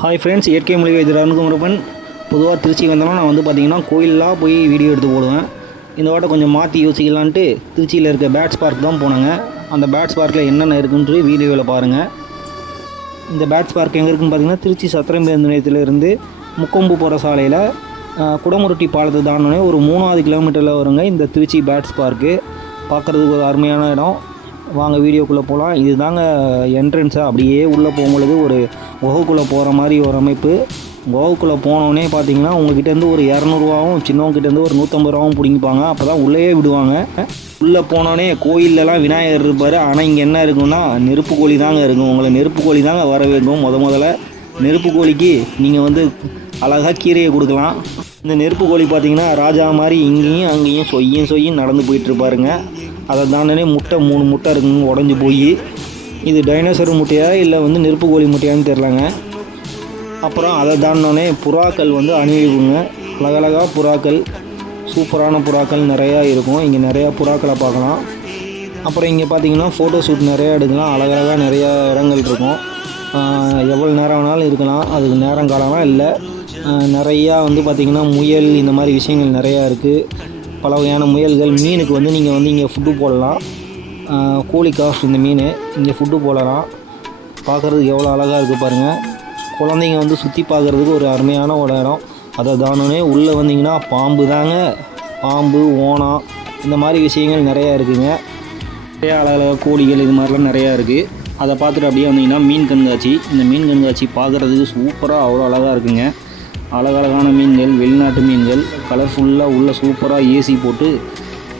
Hi friends, இயற்கை மூலிகை இது ரகுமுருகன். பொதுவாக திருச்சி வந்தோம்னா நான் வந்து பார்த்திங்கன்னா கோயிலெலாம் போய் வீடியோ எடுத்து போடுவேன். இந்த வாட்டை கொஞ்சம் மாற்றி யோசிக்கலான்ட்டு திருச்சியில் இருக்க பேட்ஸ் பார்க் தான் போனாங்க. அந்த பேட்ஸ் பார்க்கில் என்னென்ன இருக்குன்னு வீடியோவில் பாருங்கள். இந்த பேட்ஸ் பார்க் எங்கே இருக்குதுன்னு பார்த்தீங்கன்னா திருச்சி சத்திரம் பேருந்து நிலையத்திலேருந்து முக்கொம்பு போகிற சாலையில் குடமுருட்டி பாலத்தை தாண்டோடனே ஒரு 3வது கிலோமீட்டரில் வருங்க இந்த திருச்சி பேட்ஸ் பார்க்கு. பார்க்குறதுக்கு ஒரு அருமையான இடம். வாங்க வீடியோக்குள்ளே போகலாம். இது தாங்க என்ட்ரன்ஸாக அப்படியே உள்ளே போகும்பொழுது ஒரு குகைக்குள்ளே போகிற மாதிரி ஒரு அமைப்பு. குகைக்குள்ளே போனோடனே பார்த்தீங்கன்னா உங்கள்கிட்டேருந்து ஒரு 200ரூவாவும் சின்னவங்கிட்டேருந்து ஒரு 150 ரூபாவும் பிடிங்கிப்பாங்க. அப்போ தான் உள்ளேயே விடுவாங்க. உள்ளே போனோடனே கோயிலெலாம் விநாயகர் இருப்பார். ஆனால் இங்கே என்ன இருக்குன்னா நெருப்பு கோழி தாங்க இருக்கும். உங்களை நெருப்பு கோழி தாங்க வர வைக்கும். முதல்ல நெருப்பு கோழிக்கு நீங்கள் வந்து அழகாக கீரையை கொடுக்கலாம். இந்த நெருப்பு கோழி பார்த்திங்கன்னா ராஜா மாதிரி இங்கேயும் அங்கேயும் சொய்யும் நடந்து போயிட்டுருப்பாருங்க. அதை தாண்டனே முட்டை 3 முட்டை இருக்குங்க உடஞ்சி போய். இது டைனோசர் முட்டையா இல்லை வந்து நெருப்பு கோழி முட்டையான்னு தெரிலங்க. அப்புறம் அதை தாண்டோடனே புறாக்கள் வந்து அணிவிப்புங்க. அழகழகாக புறாக்கள், சூப்பரான புறாக்கள் நிறையா இருக்கும். இங்கே நிறையா புறாக்களை பார்க்கலாம். அப்புறம் இங்கே பார்த்திங்கன்னா ஃபோட்டோ ஷூட் நிறையா எடுக்கலாம். அழகழகாக நிறையா இடங்கள் இருக்கும். எவ்வளோ நேரம் வேணாலும் இருக்கலாம். அதுக்கு நேரம் காலமாக இல்லை. நிறையா வந்து பார்த்திங்கன்னா முயல் இந்த மாதிரி விஷயங்கள் நிறையா இருக்குது. பல வகையான முயல்கள். மீனுக்கு வந்து நீங்கள் வந்து இங்கே ஃபுட்டு போடலாம். கோழி காஸ்ட் இந்த மீன் இங்கே ஃபுட்டு போடலாம். பார்க்குறதுக்கு எவ்வளோ அழகாக இருக்குது பாருங்கள். குழந்தைங்க வந்து சுற்றி பார்க்குறதுக்கு ஒரு அருமையான ஒரு இடம். அதை தானோடனே உள்ளே வந்தீங்கன்னா பாம்பு தாங்க. பாம்பு, ஓணம் இந்த மாதிரி விஷயங்கள் நிறையா இருக்குதுங்க. நிறையா அழகழகாக கோழிகள் இது மாதிரிலாம் நிறையா இருக்குது. அதை பார்த்துட்டு அப்படியே வந்தீங்கன்னா மீன் கண்காட்சி. இந்த மீன் கண்காட்சி பார்க்குறதுக்கு சூப்பராக அவ்வளோ அழகாக இருக்குங்க. அழகழகான மீன்கள், வெளிநாட்டு மீன்கள், கலர்ஃபுல்லாக உள்ள சூப்பராக ஏசி போட்டு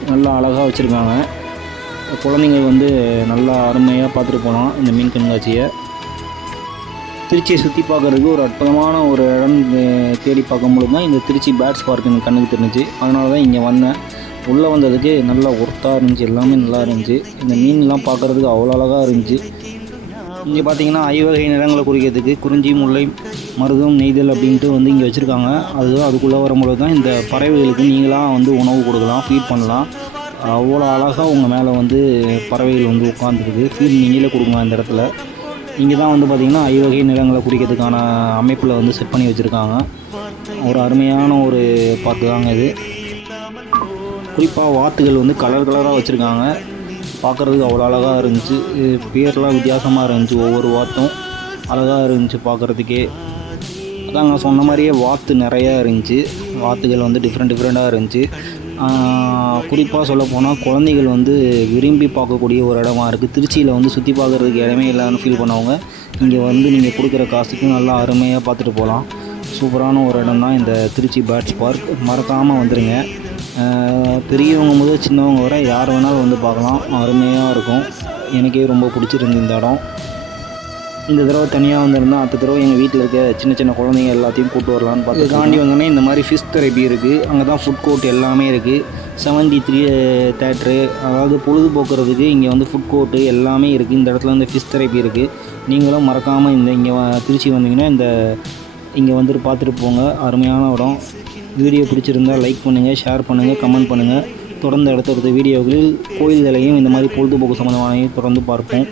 நல்லா அழகாக வச்சுருக்காங்க. குழந்தைங்க வந்து நல்லா அருமையாக பார்த்துட்டு போகலாம் இந்த மீன் கண்காட்சியை. திருச்சியை சுற்றி பார்க்குறதுக்கு ஒரு அற்புதமான ஒரு இடம் தேடி பார்க்கும்பொழுது தான் இந்த திருச்சி பேட்ஸ் பார்க் எனக்கு கண்ணுக்கு தெரிஞ்சிச்சு. அதனால தான் இங்கே வந்தேன். உள்ளே வந்ததுக்கு நல்லா ஒர்த்தாக இருந்துச்சு. எல்லாமே நல்லா இருந்துச்சு. இந்த மீன்லாம் பார்க்குறதுக்கு அவ்வளோ அழகாக இருந்துச்சு. இங்கே பார்த்தீங்கன்னா 5 வகை நிறங்களை குறிக்கிறதுக்கு குறிஞ்சி, முல்லை, மருதம், நெய்தல் அப்படின்ட்டு வந்து இங்கே வச்சுருக்காங்க. அதுக்குள்ளே வரும்பொழுது தான் இந்த பறவைகளுக்கு நீங்களாக வந்து உணவு கொடுக்கலாம், ஃபீட் பண்ணலாம். அவ்வளோ அழகாக உங்கள் மேலே வந்து பறவைகள் வந்து உட்காந்துருக்கு. ஃபீட் நீங்களே கொடுங்க. இந்த இடத்துல இங்கே தான் வந்து பார்த்திங்கன்னா 5 வகை நிறங்களை குறிக்கிறதுக்கான அமைப்பில் வந்து செட் பண்ணி வச்சுருக்காங்க. ஒரு அருமையான ஒரு பார்க்கு தாங்க இது. குறிப்பாக வாத்துகள் வந்து கலராக வச்சுருக்காங்க. பார்க்குறதுக்கு அவ்வளோ அழகாக இருந்துச்சு. பேர்லாம் வித்தியாசமாக இருந்துச்சு. ஒவ்வொரு வாத்தும் அழகாக இருந்துச்சு பார்க்குறதுக்கே. அதான் நான் சொன்ன மாதிரியே வாத்து நிறையா இருந்துச்சு. வாத்துகள் வந்து டிஃப்ரெண்ட்டாக இருந்துச்சு. குறிப்பாக சொல்லப்போனால் குழந்தைகள் வந்து விரும்பி பார்க்கக்கூடிய ஒரு இடமா இருக்குது. திருச்சியில் வந்து சுற்றி பார்க்குறதுக்கு இடமே இல்லைன்னு ஃபீல் பண்ணவங்க இங்கே வந்து நீங்கள் கொடுக்குற காசுக்கு நல்லா அருமையாக பார்த்துட்டு போகலாம். சூப்பரான ஒரு இடம் தான் இந்த திருச்சி பேட்ஸ் பார்க். மறக்காமல் வந்துடுங்க. பெரியவங்க முதல் சின்னவங்க வர யார் வேணாலும் வந்து பார்க்கலாம். அருமையாக இருக்கும். எனக்கே ரொம்ப பிடிச்சிருந்து இந்த இடம். இந்த தடவை தனியாக வந்திருந்தால் அடுத்த தடவை எங்கள் வீட்டில் இருக்க சின்ன குழந்தைங்க எல்லாத்தையும் கூப்பிட்டு வரலான்னு பார்த்து தாண்டி வந்தோடனே இந்த மாதிரி ஃபிஷ் தெரப்பி இருக்குது. அங்கே தான் ஃபுட் கோர்ட் எல்லாமே இருக்குது. 73 தேட்ரு, அதாவது பொழுதுபோக்குறதுக்கு இங்கே வந்து ஃபுட் கோர்ட்டு எல்லாமே இருக்குது. இந்த இடத்துல வந்து ஃபிஷ் தெரப்பி இருக்குது. நீங்களும் மறக்காமல் இங்கே திருச்சி வந்தீங்கன்னா இங்கே வந்துட்டு பார்த்துட்டு போங்க. அருமையான இடம். வீடியோ பிடிச்சிருந்தால் லைக் பண்ணுங்கள், ஷேர் பண்ணுங்கள், கமெண்ட் பண்ணுங்கள். தொடர்ந்து அடுத்தடுத்த வீடியோக்களில் கோயில்களையும் இந்த மாதிரி பொழுதுபோக்கு சம்மந்தமானதையும் தொடர்ந்து பார்ப்போம்.